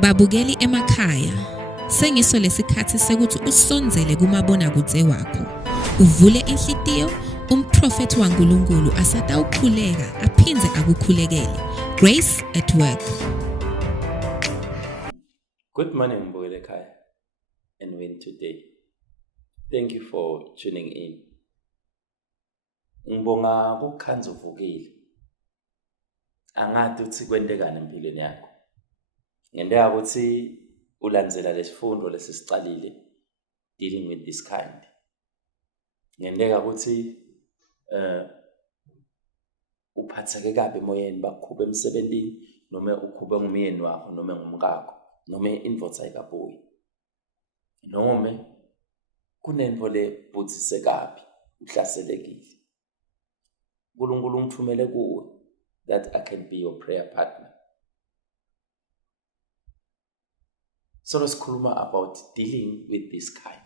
Babukeli emakhaya, sengiso lesikhathi sekuthi usonzele kumabonakudze wakho. Uvule inhlitiyo, umprofeti waNkulunkulu asatawukhuleka aphindze akukhulekele. Grace at Work. Good morning, Mbukeli ekhaya, and win today. Thank you for tuning in. Ngibonga ukukhanza uvukile. Angathi uthi kwentekani empilweni yakho. Ngenteka ukuthi ulandzela lesifundo lesicalile dealing with this kind. Ngenteka ukuthi uphatheke kabi emoyeni bakukhuphe emsebentini noma ukhuphe ngumyeni wakho noma ngumkakho noma invoice ayikabuyi. Noma kunento lebhuthise kabi uhlaselekile. uNkulunkulu ungithumele kuwe that I can be your prayer partner. So let's sikhuluma about dealing with this kind.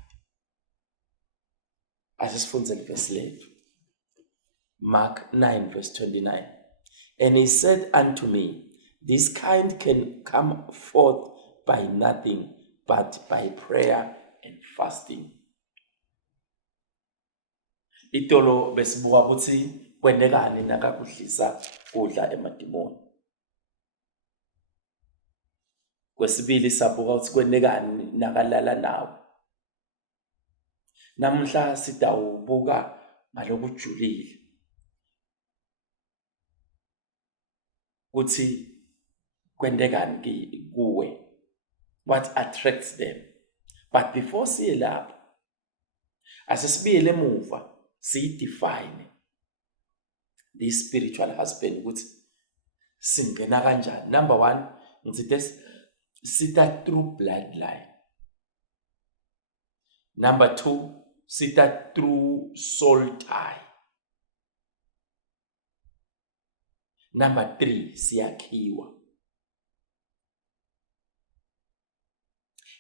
Asifundze verse lethu. Mark 9 verse 29. And he said unto me, this kind can come forth by nothing but by prayer and fasting. Itolo besibuka ukuthi kwendekani nakakudlisa kudla emadimoni. Kwesibili sabuka ukuthi kwendekani nakalala nawe. Namhla sitawubuka ngalokujulile. Uthi kwendekani kuwe, what attracts them. But before siye lapho, asesibiyele emuva define this spiritual husband ukuthi singena kanjani. Number 1, ngithi sita through bloodline. Number 2, sita through soul tie. Number 3, siyakhiwa.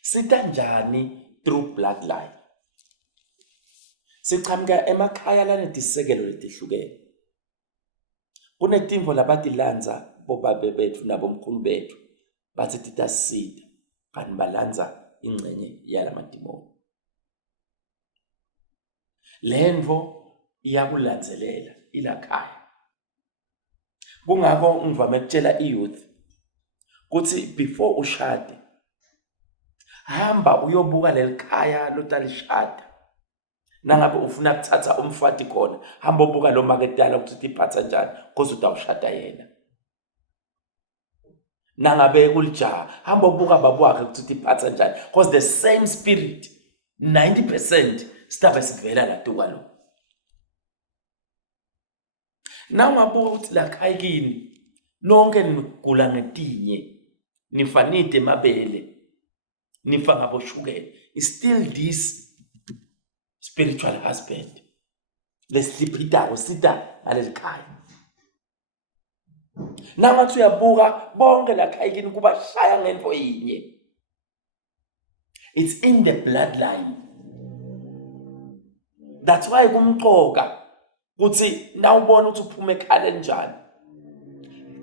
Sita njani through bloodline? Siqhamuka emakhaya lanetisekelo letihlukene. Kunetimvo labatilanza bobabe bethu nabomkhulu bethu bathi titasida kanti balanza ingcenye yalamadimoni. Lenvo iyakulandzelela ilakhaya. Kungako ngivame ukutshela iyouth ukuthi before ushade hamba uyobuka lelikhaya lotalishada. Nangabe ufuna ukuthatha umfati khona, hamba ubuka lo maketala ukuthi tiphatha njani because utawushada yena. Nangabe kulijaha, hamba ubuka baba wakhe ukuthi tiphatha njani because the same spirit 90% stabe sivela la tuka lo. Nangabuka ukuthi la khayikini nonke nigula ngetinye, nifanite mabele, nifa ngaboshukela. It's still this spiritual husband. Lesipita sita alelikhaya. Namathi uyabuka bonke la khayikini kuba shaya ngento yinye. It's in the bloodline. That's why kumqoka ukuthi nawubona ukuthi uphume ekhaya njani.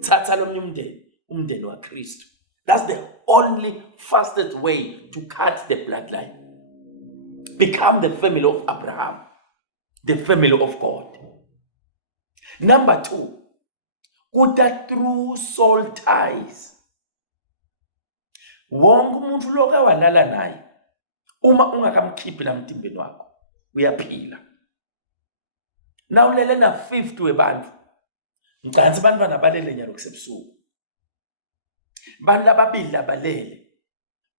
Thatha lomnye umndeni waKristu. That's the only fastest way to cut the bloodline. Become the family of Abraham, the family of God. Number 2, kuta through soul ties. Wonke umuntu loke walala naye, uma ungakamkhiphi la mtimbeni wakho, uyaphila. Nawulele na 50 webantu, ngicansi bantwana balele nyalo kusebusuku. Bantu ababili abalele,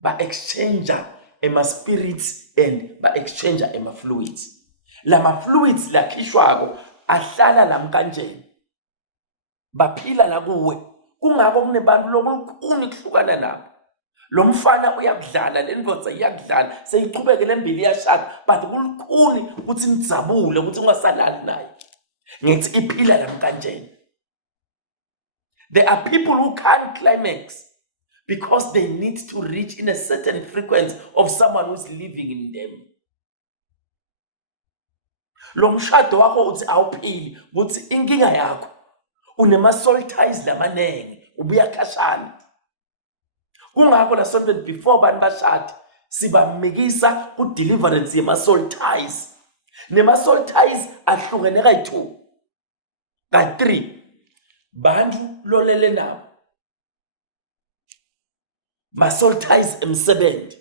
ba-exchanger ema spirits and ba-exchanger ema fluids. Lama fluids lakhishwako ahlala lamkanjeni. Baphila la kuwe. Kungako kunebantu lokukhuni kuhlukana nabo. Lo mfana uyakudlala, lendoda iyakudlala, seyiqhubeke lembili yashaka, but kulukhuni ukuthi nizabule ukuthi ungasalali naye. Ngithi iphila lamkanjeni. There are people who can't climax because they need to reach in a certain frequency of someone who's living in them. Lo mshado wakho uthi awuphili, uthi inkinga yakho unema soul ties lamanenge, ubuyakhashana. Kungakho la sonto before abantu bashade sibamikisa ku deliverance yema soul ties. Nema soul ties ahlukene kayi-2 kayi-3 bantu lolele nabo. Ma soul ties emsebenzi.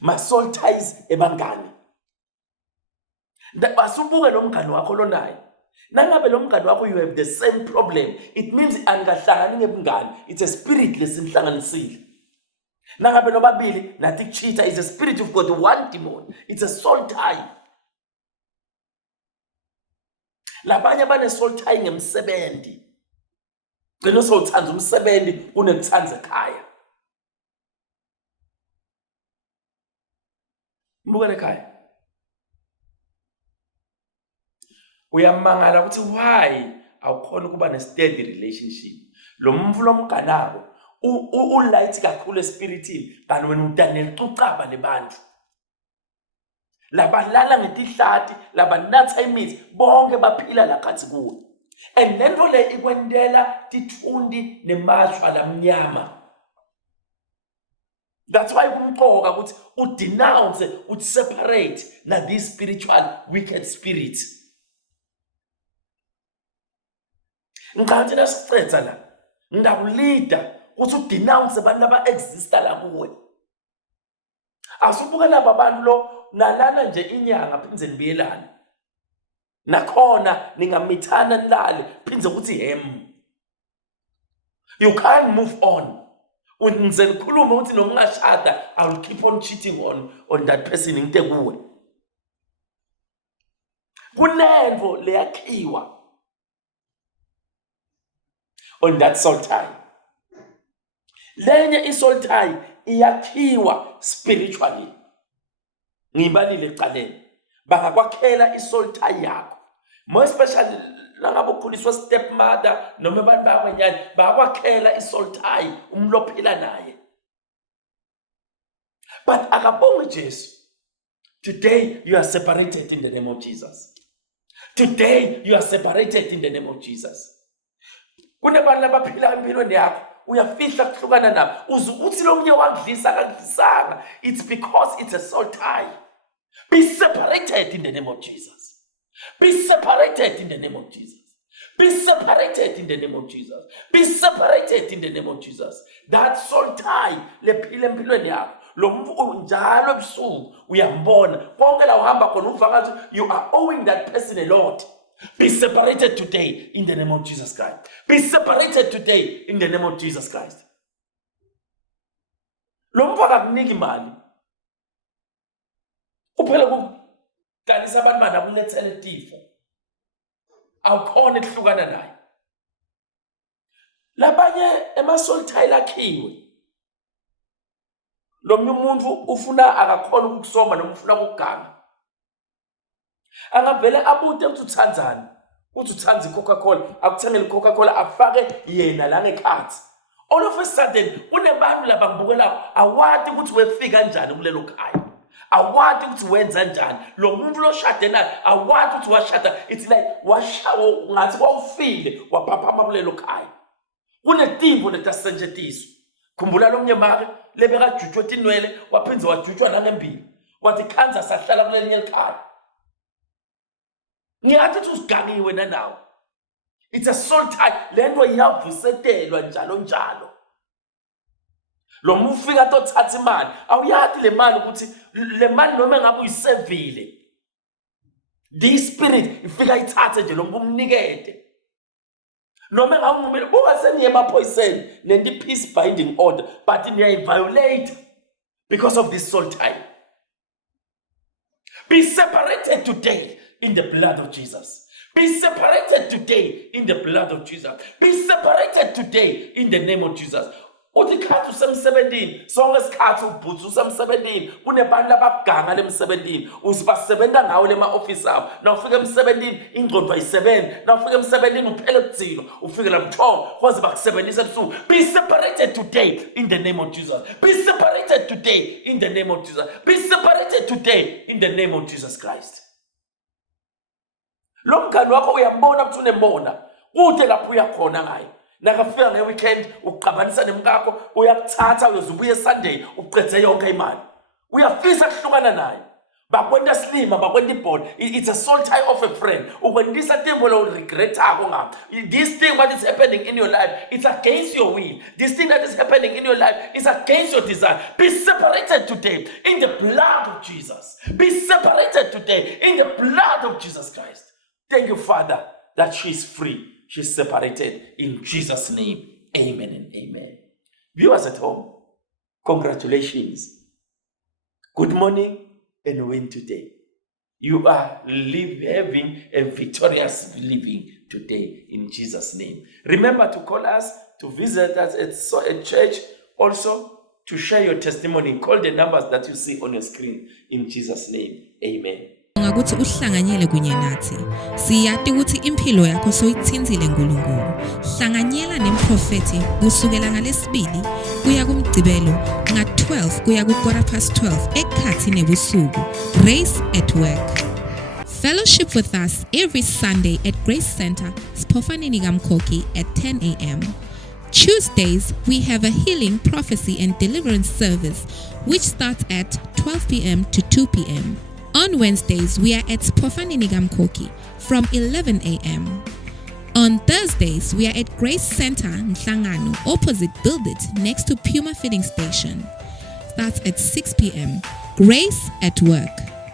Ma soul ties ebangani. Basubuke lo mngani wakho lonayo. Nangabe lo mngani wakho you have the same problem, it means angahlangani ngebungani. It's a spirit lesinhlanganisile. Nangabe nobabili nathi kucheater is a spirit, you've got one demon. It's a soul tie. Labanye bane soul tie ngemsebenzi. Gcina sowuthanda umsebenzi kunekuthanza ekhaya. Mbukele ekhaya. Uyamangala ukuthi why awukhona ukuba ne steady relationship. Lo mfu lomganako ulight kakhulu espiritini kanti wena udanele ucaba lebantu. Labalala ngetihlati, labanatha imithi, bonke baphila la khathi kuwe. And lento le ikwendela tithundi nemashwa lamnyama. That's why kumqoka ukuthi udenounce, separate na these spiritual wicked spirits. Ngicabanga nasicetha la ndakulida ukuthi udenounce abantu aba-exista la kuwe. Asubuke laba abantu lo nalala nje inyanga phindze nibiyelane. Nakhona ningamithana nilale phindze ukuthi hem. You can't move on. Ungize nikhulume ukuthi nongashada I will keep on cheating on that person ngite kuwe. Kunenvo leyakhiwa on that soul tie. Lenye isoul tie iyakhiwa spiritually. Ngibalile ecaleni. Bangakwakhela isoul tie yakho. More especially langabe ukhuliswa stepmother noma abantu bakwenyani bangakwakhela isoul tie umlophila naye. But akabonge Jesu. Today you are separated in the name of Jesus. Today you are separated in the name of Jesus. Kunabantu labaphila empilweni yakho uyafihla kuhlukana nabo uthi lo munye wangidlisa akangidlisanga. It's because it's a soul tie. Be separated in the name of Jesus. Be separated in the name of Jesus. Be separated in the name of Jesus. Be separated in the name of Jesus. That soul tie lephila empilweni yakho lo mfu njalo ebusuku uyambona konke la uhamba khona uvangathi you are owing that person a lot. Be separated today in the name of Jesus Christ. Be separated today in the name of Jesus Christ. Lo mfu akakuniki imali. Uphela kuganisa abantu banakulethele tifo. Awukhona ukuhlukana naye. Labanye ema-soul tie lakhiwe. Lo umuntu ufuna akakhona ukusoma noma ufuna ukuganga. Angavele abude ukuthi uthandzani. Uthi uthandza iCoca-Cola, akuthengele iCoca-Cola afake yena la ngekhathi. All of a sudden kunebantu laba ngibukela awati ukuthi wefika kanjani kulelo khaya. Awati ukuthi wenza kanjani. Lo muntu lo shade naye awati ukuthi washada. It's like washawo ngathi kwawufile waphaphama kulelo khaya. Kunetimbo letasetshenziswa. Khumbula lo mnyamake lebeka jujwa tinwele waphinza wajujwa nangembili. Wathi khanza sahlala kulenye ekhaya. Ngiyathi usigangiwe nanawo. It's a soul tie. Lento iyavusetelwa njalo. Lo mufika tothatha imali. Awuyathi le mali ukuthi le mali noma ngabe uyisevile. This spirit ifika ithathe nje lo umnikede. Noma ngawumumela buka seniye emaphoyiseni nenti peace binding order but niyayi violate because of this soul tie. Be separated today in the blood of Jesus. Be separated today in the blood of Jesus. Be separated today in the name of Jesus. Uthi khathi usemsebentini sonke isikhathi ubhutha usemsebentini kunebantu labaganga lemsebentini usibasebenza ngawe lema office abo na ufika emsebentini ingqondo ayisebenzi na ufika emsebentini uphele kudzilo ufike la mthongo kwaze bakusebenzisa ebusuku. Be separated today in the name of Jesus. Be separated today in the name of Jesus. Be separated today in the name of Jesus Christ. Lo mngani wakho uyambona ukuthi unembona kude lapho uyakhona ngaye. nakafika ngeweekend uqabanisa nemkakho uyakuthatha uyozubuya eSunday uqedze yonke imali uyafisa kuhlukana naye bakwenta slima bakwenta ibhola it's a soul tie of a friend ukwendisa timbo lo regretako ngapha this thing what is happening in your life it's against your will this thing that is happening in your life is against your desire be separated today in the blood of Jesus be separated today in the blood of Jesus Christ. Thank you, Father, that she's free, she's separated in Jesus' name. Amen and amen. Viewers at home, congratulations. Good morning and win today. You are having a victorious living today in Jesus' name. Remember to call us, to visit us at church, also to share your testimony. Call the numbers that you see on your screen in Jesus' name. Amen. Ngakuthi uhlanganyele kunye nathi. Siyati ukuthi impilo yakho soyithinzile uNkulunkulu. Hlanganyela nemprofeti kusukela ngalesibili kuya kumgcibelo nga12 kuya ku12:15 ekhathi nebusuku. Grace at Work. Fellowship with us every Sunday at Grace Center, Spofaneni Kamkoki at 10 a.m. Tuesdays, we have a healing, prophecy and deliverance service which starts at 12 p.m. to 2 p.m. On Wednesdays, we are at Spofaneni Kamkoki from 11 a.m. On Thursdays, we are at Grace Center, Nhlangano, opposite Build It, next to Puma Filling Station. Starts at 6 p.m. Grace at Work.